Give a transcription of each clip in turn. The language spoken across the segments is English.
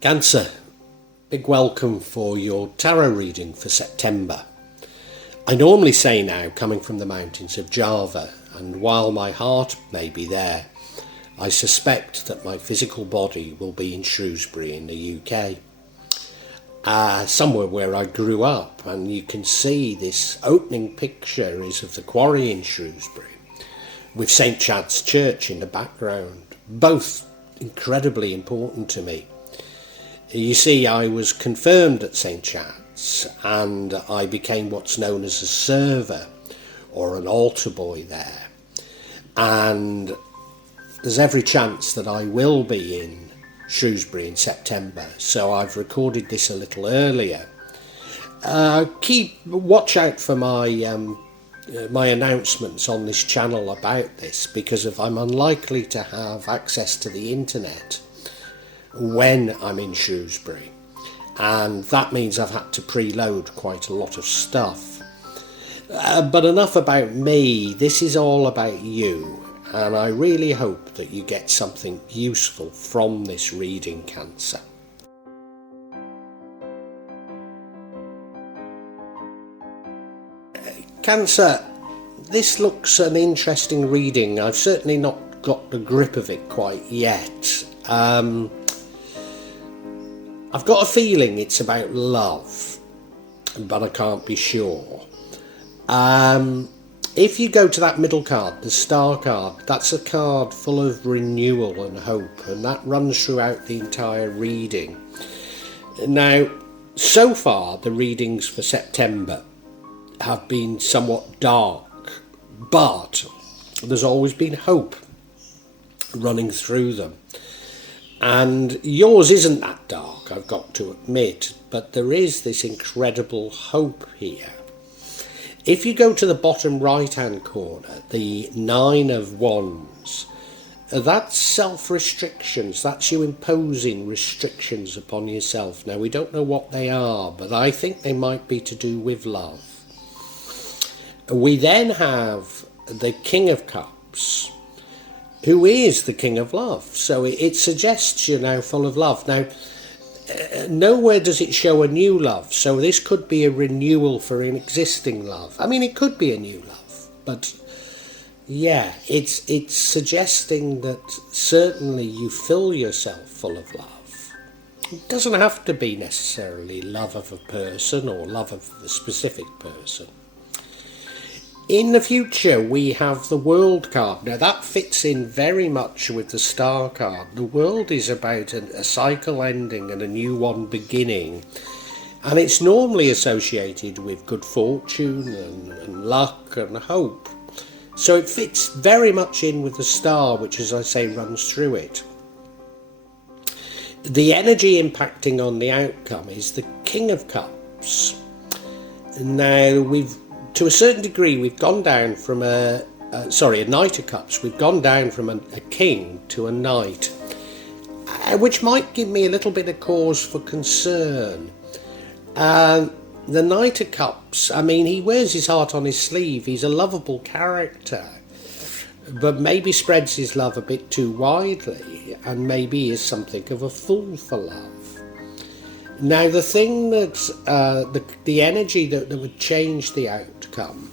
Cancer, big welcome for your tarot reading for September. I normally say now, coming from the mountains of Java, and while my heart may be there, I suspect that my physical body will be in Shrewsbury in the UK. Somewhere where I grew up, and you can see this opening picture is of the quarry in Shrewsbury, with St Chad's Church in the background, both incredibly important to me. You see, I was confirmed at St Chad's and I became what's known as a server or an altar boy there. And there's every chance that I will be in Shrewsbury in September, so I've recorded this a little earlier. Watch out for my my announcements on this channel about this, because if I'm unlikely to have access to the internet when I'm in Shrewsbury, and that means I've had to preload quite a lot of stuff. But enough about me, this is all about you, and I really hope that you get something useful from this reading, Cancer. Cancer, this looks an interesting reading. I've certainly not got the grip of it quite yet. I've got a feeling it's about love, but I can't be sure. If you go to that middle card, the star card, that's a card full of renewal and hope, and that runs throughout the entire reading. Now, so far, the readings for September have been somewhat dark, but there's always been hope running through them. And yours isn't that dark, I've got to admit, but there is this incredible hope here. If you go to the bottom right hand corner, the 9 of Wands, that's self-restrictions, that's you imposing restrictions upon yourself. Now, we don't know what they are, but I think they might be to do with love. We then have the King of Cups, who is the King of Love. So it suggests you're now full of love. Now, nowhere does it show a new love. So this could be a renewal for an existing love. I mean, it could be a new love. But yeah, it's suggesting that certainly you fill yourself full of love. It doesn't have to be necessarily love of a person or love of a specific person. In the future, we have the World card. Now, that fits in very much with the Star card. The World is about a cycle ending and a new one beginning. And it's normally associated with good fortune and luck and hope. So it fits very much in with the Star, which, as I say, runs through it. The energy impacting on the outcome is the King of Cups. Now, to a certain degree, we've gone down from a Knight of Cups. We've gone down from a king to a knight, which might give me a little bit of cause for concern. The Knight of Cups, I mean, he wears his heart on his sleeve. He's a lovable character, but maybe spreads his love a bit too widely, and maybe is something of a fool for love. Now, the thing that the energy that would change the outcome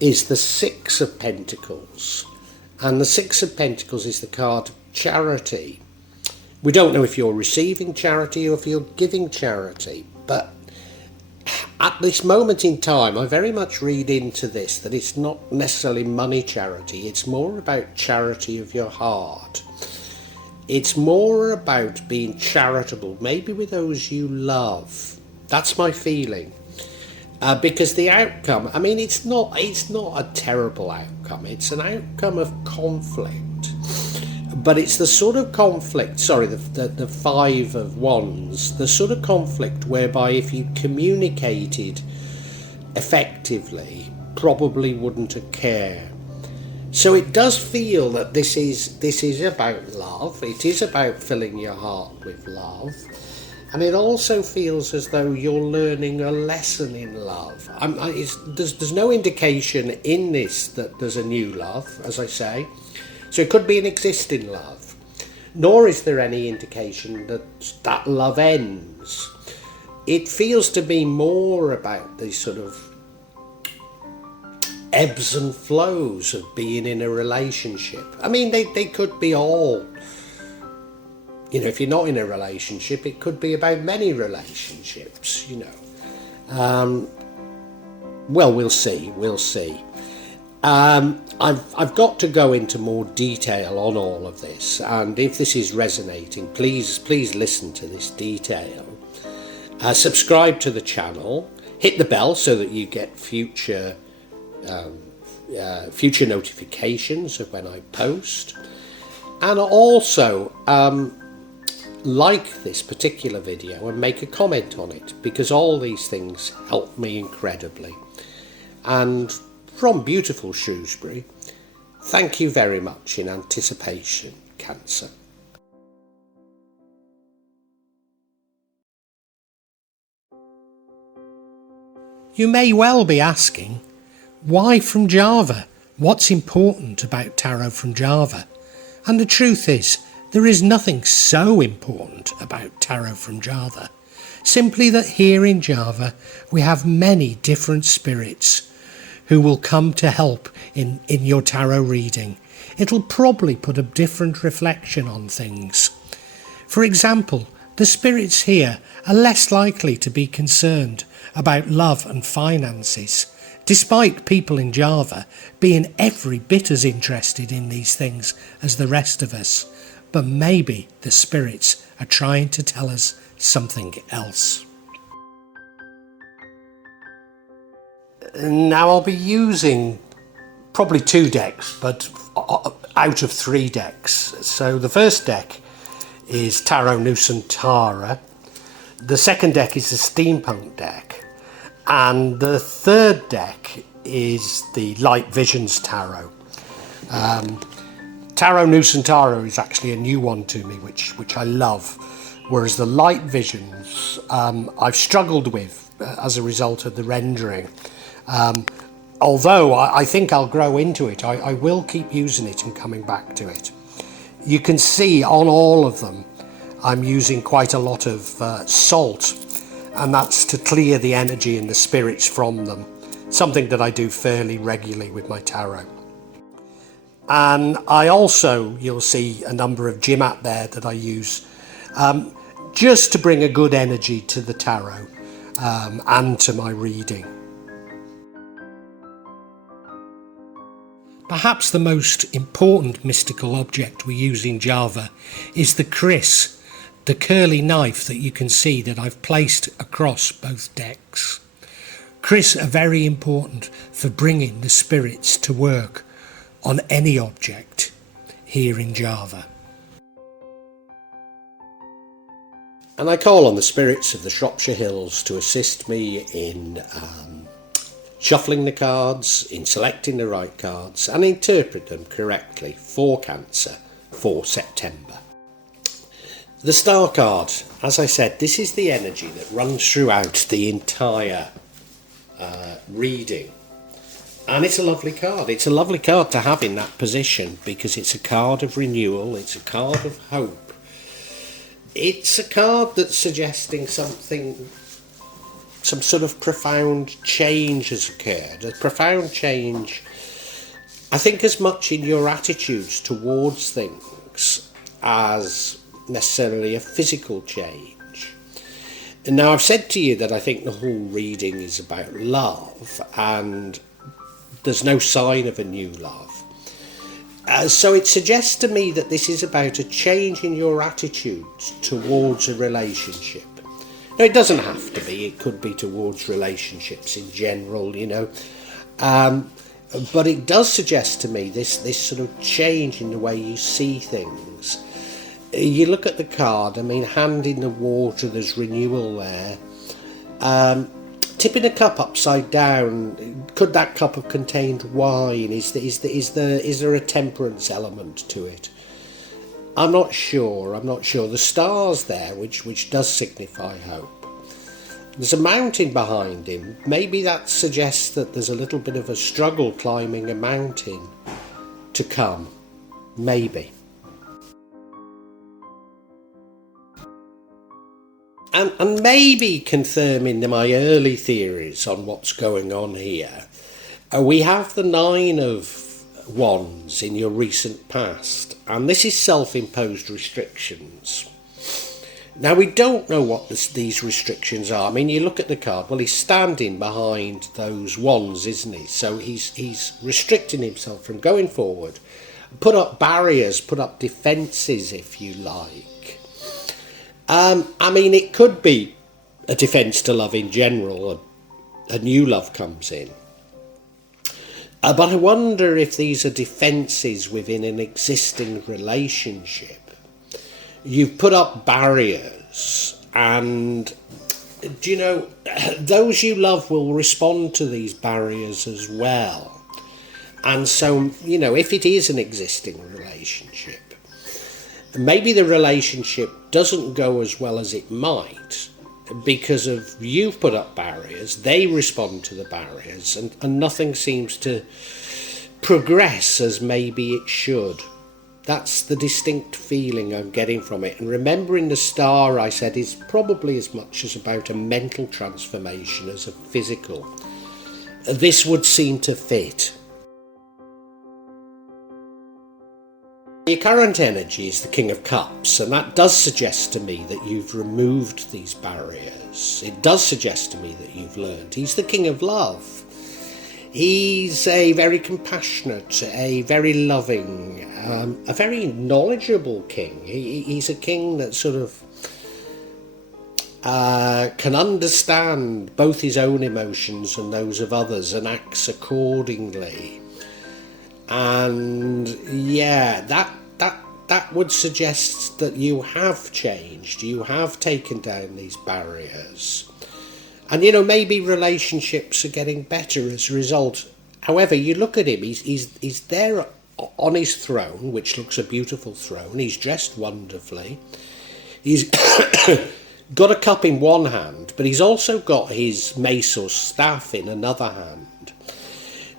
is the 6 of Pentacles. And the 6 of Pentacles is the card of charity. We don't know if you're receiving charity or if you're giving charity, but at this moment in time, I very much read into this that it's not necessarily money charity. It's more about charity of your heart. It's more about being charitable, maybe with those you love. That's my feeling. Because the outcome, I mean, it's not a terrible outcome. It's an outcome of conflict. But it's the sort of conflict, the 5 of Wands, the sort of conflict whereby if you communicated effectively, probably wouldn't occur. So it does feel that this is about love. It is about filling your heart with love. And it also feels as though you're learning a lesson in love. There's no indication in this that there's a new love, as I say. So it could be an existing love. nor is there any indication that that love ends. It feels to be more about the sort of ebbs and flows of being in a relationship. I mean, they could be all, you know, if you're not in a relationship, it could be about many relationships, you know. Well, we'll see. I've got to go into more detail on all of this, and if this is resonating, please listen to this detail. Subscribe to the channel, hit the bell so that you get future notifications of when I post, and also like this particular video and make a comment on it, because all these things help me incredibly. And from beautiful Shrewsbury, thank you very much in anticipation, Cancer. You may well be asking, why from Java? What's important about tarot from Java? And the truth is, there is nothing so important about tarot from Java. Simply that here in Java, we have many different spirits who will come to help in your tarot reading. It'll probably put a different reflection on things. For example, the spirits here are less likely to be concerned about love and finances, despite people in Java being every bit as interested in these things as the rest of us. But maybe the spirits are trying to tell us something else. Now I'll be using probably 2 decks, but out of 3 decks. So the first deck is Tarot Nusantara, the second deck is the Steampunk deck, and the third deck is the Light Visions Tarot. Tarot Nusantara is actually a new one to me, which I love, whereas the Light Visions I've struggled with as a result of the rendering. Although I think I'll grow into it, I will keep using it and coming back to it. You can see on all of them I'm using quite a lot of salt, and that's to clear the energy and the spirits from them, something that I do fairly regularly with my tarot. And I also, you'll see a number of Jimat there that I use just to bring a good energy to the tarot and to my reading. Perhaps the most important mystical object we use in Java is the kris, the curly knife that you can see that I've placed across both decks. Kris are very important for bringing the spirits to work on any object here in Java. And I call on the spirits of the Shropshire Hills to assist me in shuffling the cards, in selecting the right cards and interpret them correctly for Cancer for September. The Star card, as I said, this is the energy that runs throughout the entire reading. And it's a lovely card. It's a lovely card to have in that position because it's a card of renewal, it's a card of hope. It's a card that's suggesting something, some sort of profound change has occurred. A profound change, I think, as much in your attitudes towards things as necessarily a physical change. And now I've said to you that I think the whole reading is about love, and there's no sign of a new love. So it suggests to me that this is about a change in your attitudes towards a relationship. Now, it doesn't have to be, it could be towards relationships in general, you know. But it does suggest to me this sort of change in the way you see things. You look at the card, I mean, hand in the water, there's renewal there. Tipping a cup upside down, could that cup have contained wine? Is there a temperance element to it? I'm not sure. The star's there, which does signify hope. There's a mountain behind him. Maybe that suggests that there's a little bit of a struggle climbing a mountain to come. Maybe. and maybe confirming my early theories on what's going on here, we have the Nine of Wands in your recent past, and this is self-imposed restrictions. Now, we don't know what these restrictions are. I mean, you look at the card, well, he's standing behind those wands, isn't he? So he's restricting himself from going forward, put up barriers, put up defences, if you like. I mean, it could be a defence to love in general, a new love comes in. But I wonder if these are defences within an existing relationship. You've put up barriers, and do you know, those you love will respond to these barriers as well. And so, you know, if it is an existing relationship, maybe the relationship doesn't go as well as it might because of you've put up barriers, they respond to the barriers, and nothing seems to progress as maybe it should. That's the distinct feeling I'm getting from it. And remembering the star, I said, is probably as much as about a mental transformation as a physical. This would seem to fit. Your current energy is the King of Cups, and that does suggest to me that you've removed these barriers. It does suggest to me that you've learned. He's the King of Love. He's a very compassionate, a very loving, a very knowledgeable king. He's a king that sort of can understand both his own emotions and those of others and acts accordingly. And yeah, that would suggest that you have changed, you have taken down these barriers. And, you know, maybe relationships are getting better as a result. However, you look at him, he's there on his throne, which looks a beautiful throne. He's dressed wonderfully. He's got a cup in one hand, but he's also got his mace or staff in another hand.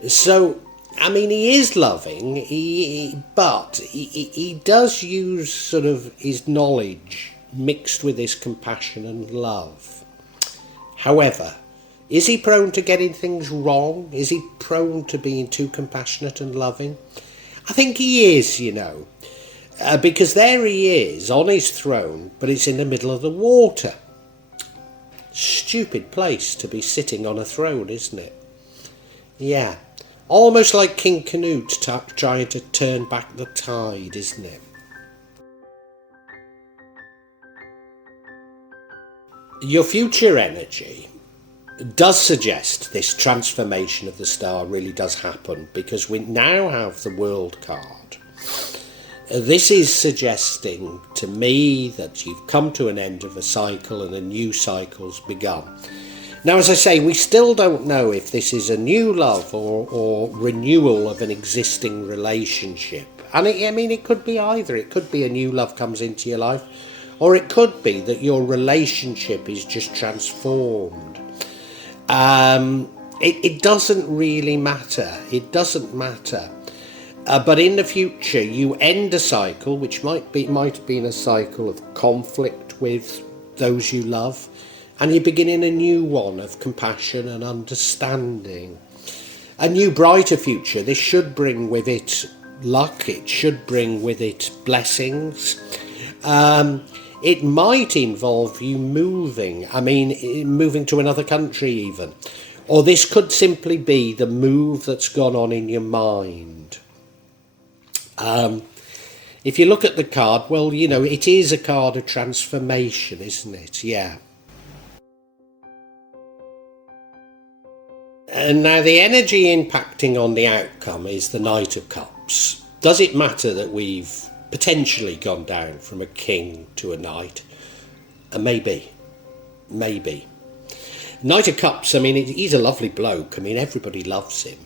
So, I mean, he is loving, but he does use sort of his knowledge mixed with his compassion and love. However, is he prone to getting things wrong? Is he prone to being too compassionate and loving? I think he is, you know, because there he is on his throne, but it's in the middle of the water. Stupid place to be sitting on a throne, isn't it? Yeah, almost like King Canute trying to turn back the tide, isn't it? Your future energy does suggest this transformation of the star really does happen, because we now have the World card. This is suggesting to me that you've come to an end of a cycle and a new cycle's begun. Now, as I say, we still don't know if this is a new love or renewal of an existing relationship. And it could be either. It could be a new love comes into your life, or it could be that your relationship is just transformed. It doesn't really matter. It doesn't matter. But in the future, you end a cycle, which might have been a cycle of conflict with those you love, and you begin in a new one of compassion and understanding. A new, brighter future. This should bring with it luck. It should bring with it blessings. It might involve you moving to another country even. Or this could simply be the move that's gone on in your mind. If you look at the card, well, you know, it is a card of transformation, isn't it? Yeah. And now the energy impacting on the outcome is the Knight of Cups. Does it matter that we've potentially gone down from a king to a knight? Maybe. Knight of Cups, I mean, he's a lovely bloke. I mean, everybody loves him,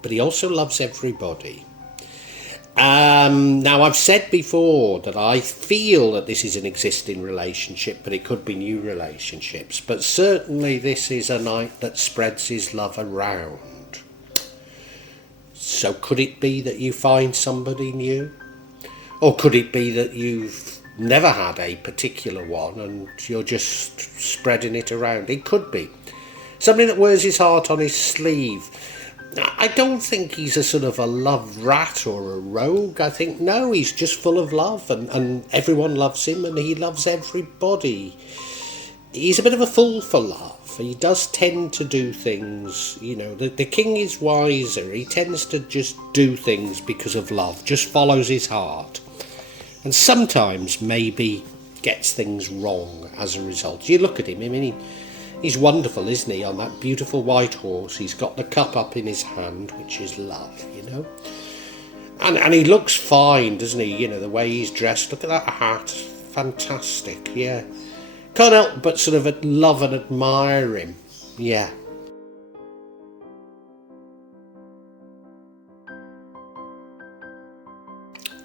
but he also loves everybody. Now, I've said before that I feel that this is an existing relationship, but it could be new relationships. But certainly this is a knight that spreads his love around. So could it be that you find somebody new? Or could it be that you've never had a particular one and you're just spreading it around. It could be somebody that wears his heart on his sleeve. I don't think he's a sort of a love rat or a rogue. I think, no, he's just full of love and everyone loves him and he loves everybody. He's a bit of a fool for love. He does tend to do things, the king is wiser. He tends to just do things because of love, just follows his heart. And sometimes maybe gets things wrong as a result. You look at him, I mean, he's wonderful, isn't he, on that beautiful white horse. He's got the cup up in his hand, which is love, And he looks fine, doesn't he? The way he's dressed. Look at that hat. Fantastic, yeah. Can't help but sort of love and admire him. Yeah.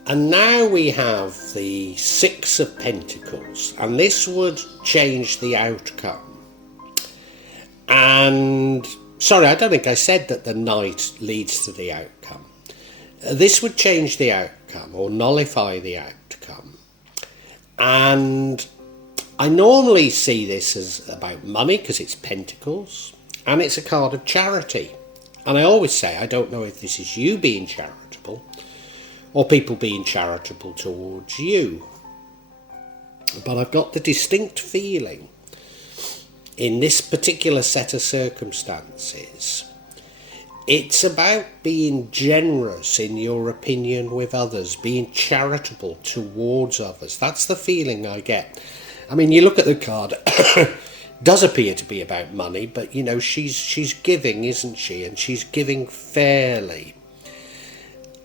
And now we have the Six of Pentacles, and this would change the outcome. And, sorry, I don't think I said that the Knight leads to the outcome. This would change the outcome, or nullify the outcome. And I normally see this as about money, because it's Pentacles, and it's a card of charity. And I always say, I don't know if this is you being charitable, or people being charitable towards you. But I've got the distinct feeling, in this particular set of circumstances, it's about being generous in your opinion with others, being charitable towards others. That's the feeling I get. I mean, you look at the card, does appear to be about money, but she's giving, isn't she? And she's giving fairly.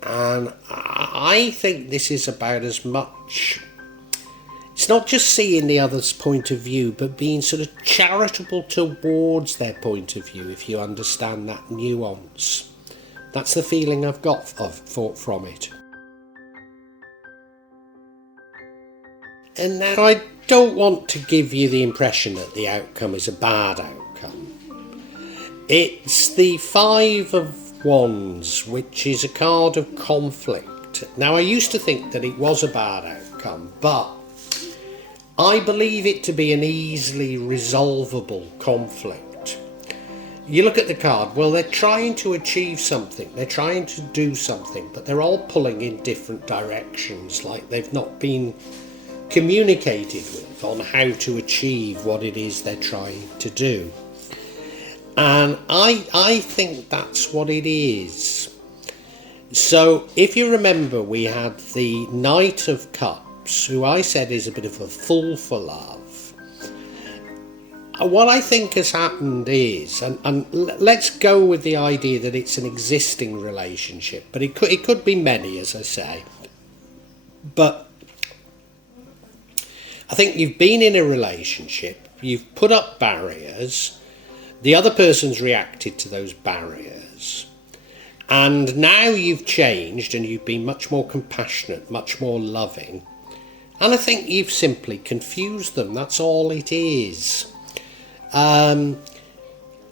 And I think this is about as much, it's not just seeing the other's point of view, but being sort of charitable towards their point of view, if you understand that nuance. That's the feeling I've got from it. And now I don't want to give you the impression that the outcome is a bad outcome. It's the Five of Wands, which is a card of conflict. Now, I used to think that it was a bad outcome, but I believe it to be an easily resolvable conflict. You look at the card, well, they're trying to achieve something, they're trying to do something, but they're all pulling in different directions, like they've not been communicated with on how to achieve what it is they're trying to do. And I think that's what it is. So if you remember, we had the Knight of Cups, who I said is a bit of a fool for love. What I think has happened is, and let's go with the idea that it's an existing relationship, but it could be many, as I say. But I think you've been in a relationship, you've put up barriers, the other person's reacted to those barriers, and now you've changed and you've been much more compassionate, much more loving, and I think you've simply confused them. That's all it is. And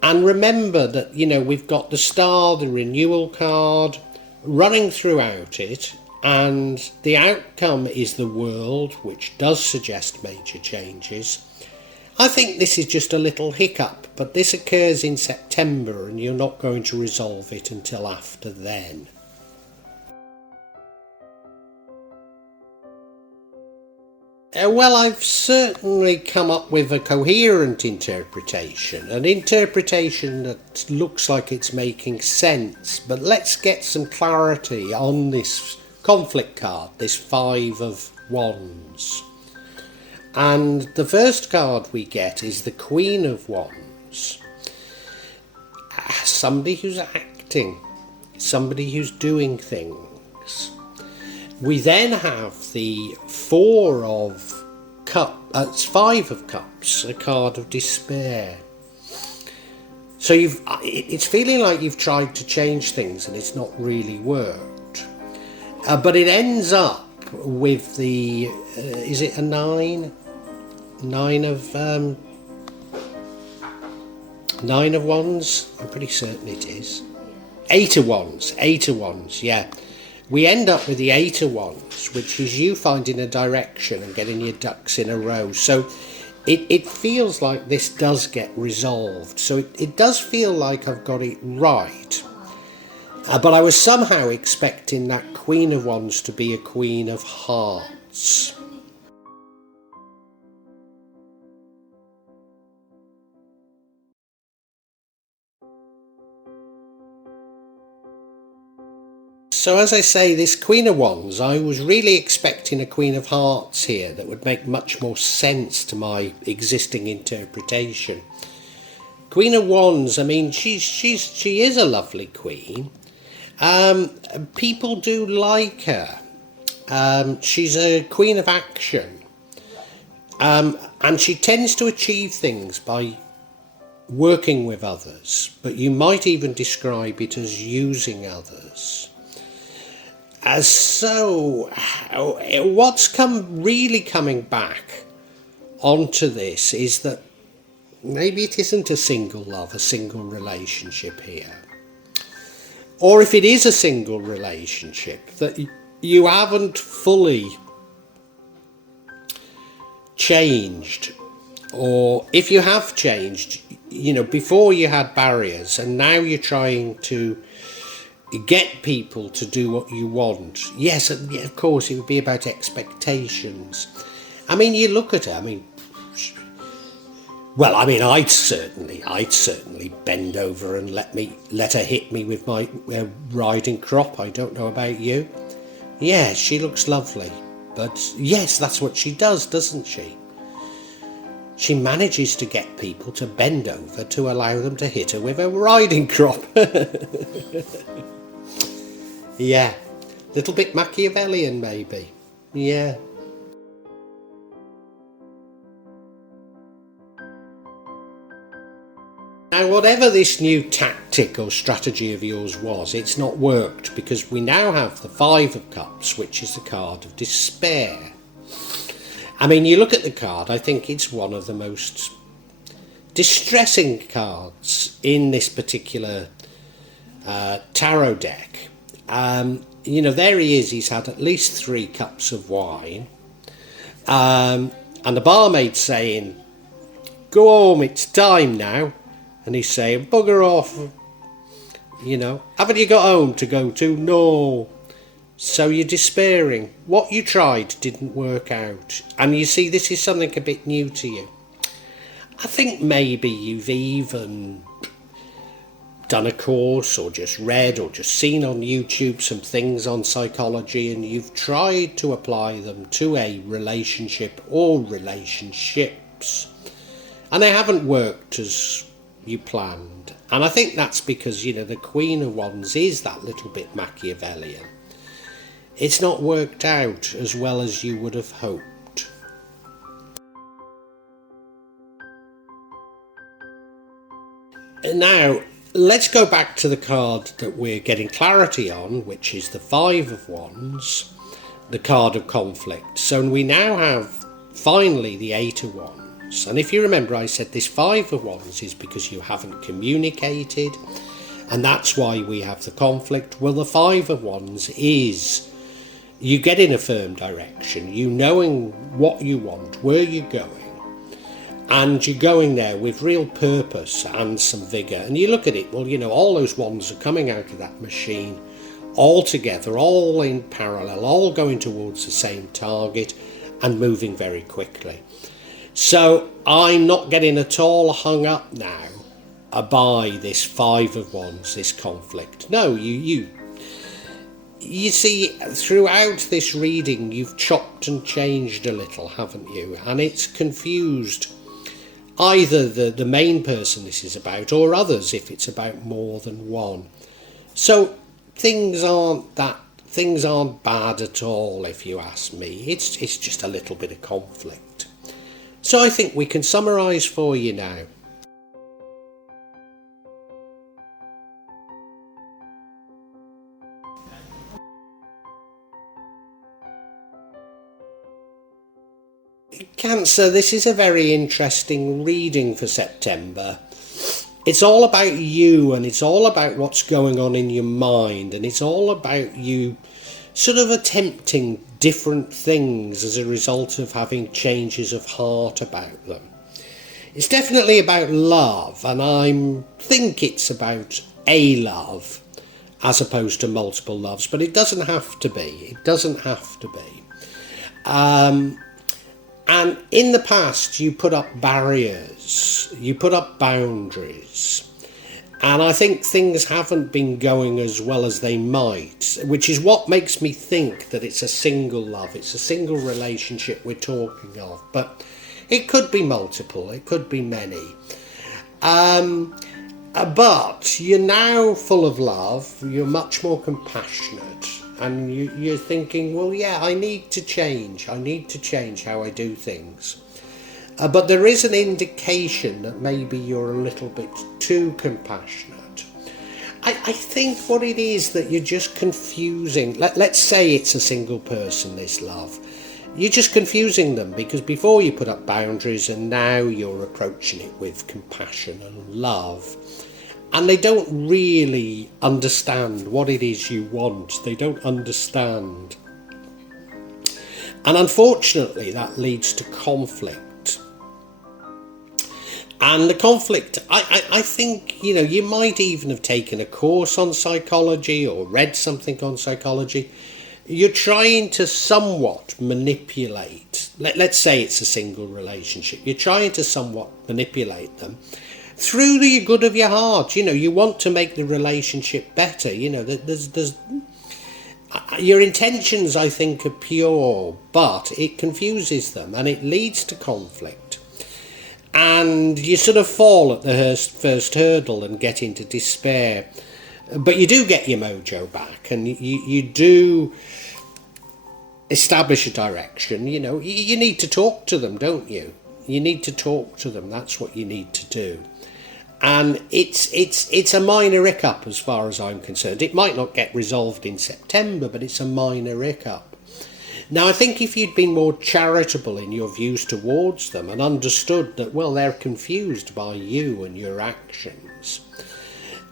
remember that, we've got the Star, the renewal card, running throughout it, and the outcome is the World, which does suggest major changes. I think this is just a little hiccup, but this occurs in September and you're not going to resolve it until after then. Well, I've certainly come up with a coherent interpretation, an interpretation that looks like it's making sense, but let's get some clarity on this conflict card, this Five of Wands. And the first card we get is the Queen of Wands. Somebody who's acting, somebody who's doing things. We then have the Five of Cups, a card of despair. So it's feeling like you've tried to change things and it's not really worked. But it ends up with the, is it a 9? 9 of Wands? I'm pretty certain it is. 8 of Wands, yeah. we end up with the 8 of Wands, which is you finding a direction and getting your ducks in a row. So it feels like this does get resolved. So it does feel like I've got it right. But I was somehow expecting that Queen of Wands to be a Queen of Hearts. So as I say, this Queen of Wands, I was really expecting a Queen of Hearts here that would make much more sense to my existing interpretation. Queen of Wands, I mean, she is a lovely queen. People do like her. She's a queen of action. And she tends to achieve things by working with others, but you might even describe it as using others. So what's really coming back onto this is that maybe it isn't a single love, a single relationship here. Or if it is a single relationship, that you haven't fully changed. Or if you have changed, before you had barriers and now you're trying to get people to do what you want. Yes, of course, it would be about expectations. I mean, you look at her, I'd certainly bend over and let her hit me with my riding crop. I don't know about you. Yeah, she looks lovely. But yes, that's what she does, doesn't she? She manages to get people to bend over to allow them to hit her with a riding crop. Yeah, little bit Machiavellian maybe. Yeah. Now, whatever this new tactic or strategy of yours was, it's not worked, because we now have the 5 of Cups, which is the card of despair. I mean, you look at the card, I think it's one of the most distressing cards in this particular tarot deck. There he is, he's had at least 3 cups of wine. And the barmaid's saying, "Go home, it's time now." And he's saying, "Bugger off. Haven't you got home to go to?" "No." So you're despairing. What you tried didn't work out. And you see, this is something a bit new to you. I think maybe you've even done a course or just read or just seen on YouTube some things on psychology, and you've tried to apply them to a relationship or relationships, and they haven't worked as you planned. And I think that's because, the Queen of Wands is that little bit Machiavellian. It's not worked out as well as you would have hoped. Now, let's go back to the card that we're getting clarity on, which is the 5 of Wands, the card of conflict. So we now have, finally, the 8 of Wands. And if you remember, I said this 5 of Wands is because you haven't communicated, and that's why we have the conflict. Well, the 5 of Wands is you get in a firm direction, you knowing what you want, where you're going, and you're going there with real purpose and some vigour. And you look at it, all those wands are coming out of that machine, all together, all in parallel, all going towards the same target and moving very quickly. So I'm not getting at all hung up now by this 5 of Wands, this conflict. No, you see, throughout this reading, you've chopped and changed a little, haven't you? And it's confused either the main person this is about, or others if it's about more than one. So things aren't bad at all, if you ask me. It's just a little bit of conflict. So I think we can summarise for you now. Cancer, this is a very interesting reading for September. It's all about you, and it's all about what's going on in your mind, and it's all about you sort of attempting different things as a result of having changes of heart about them. It's definitely about love, and I think it's about a love as opposed to multiple loves, but it doesn't have to be. It doesn't have to be. And in the past, you put up barriers, you put up boundaries, and I think things haven't been going as well as they might, which is what makes me think that it's a single love, it's a single relationship we're talking of, but it could be multiple, it could be many. But you're now full of love, you're much more compassionate, and you're thinking, well, yeah, I need to change how I do things. But there is an indication that maybe you're a little bit too compassionate. I think what it is that you're just confusing, let's say it's a single person, this love. You're just confusing them, because before you put up boundaries and now you're approaching it with compassion and love. And they don't really understand what it is you want. They don't understand. And unfortunately, that leads to conflict. And the conflict, I think, you might even have taken a course on psychology or read something on psychology. You're trying to somewhat manipulate, let's say it's a single relationship, you're trying to somewhat manipulate them through the good of your heart. You want to make the relationship better. There's your intentions, I think, are pure, but it confuses them and it leads to conflict. And you sort of fall at the first hurdle and get into despair. But you do get your mojo back, and you do establish a direction. You need to talk to them, don't you? You need to talk to them. That's what you need to do. And it's a minor hiccup as far as I'm concerned. It might not get resolved in September, but it's a minor hiccup. Now, I think if you'd been more charitable in your views towards them and understood that, well, they're confused by you and your actions,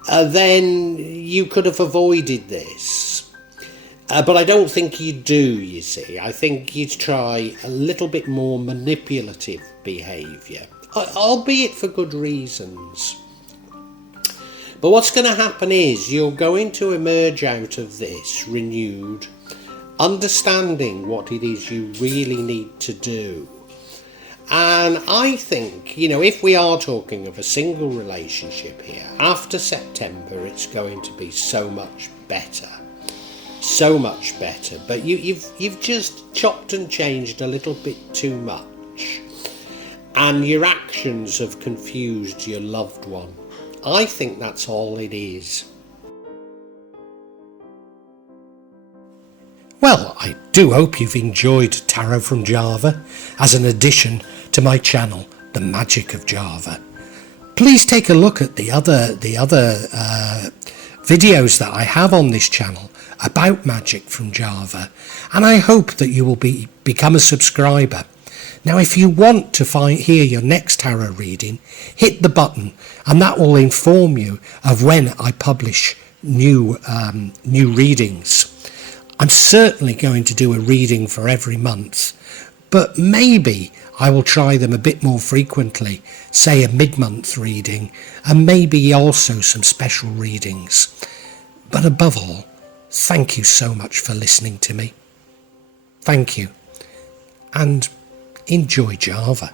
then you could have avoided this. But I don't think you do, you see. I think you'd try a little bit more manipulative behaviour, albeit for good reasons. But what's going to happen is you're going to emerge out of this renewed, understanding what it is you really need to do. And I think, if we are talking of a single relationship here, after September it's going to be so much better. So much better. But you've just chopped and changed a little bit too much. And your actions have confused your loved one. I think that's all it is. Well, I do hope you've enjoyed Tarot from Java as an addition to my channel, The Magic of Java. Please take a look at the other videos that I have on this channel about magic from Java, and I hope that you will become a subscriber. Now, if you want to hear your next tarot reading, hit the button, and that will inform you of when I publish new readings. I'm certainly going to do a reading for every month, but maybe I will try them a bit more frequently, say a mid-month reading, and maybe also some special readings. But above all, thank you so much for listening to me. Thank you, and enjoy Java.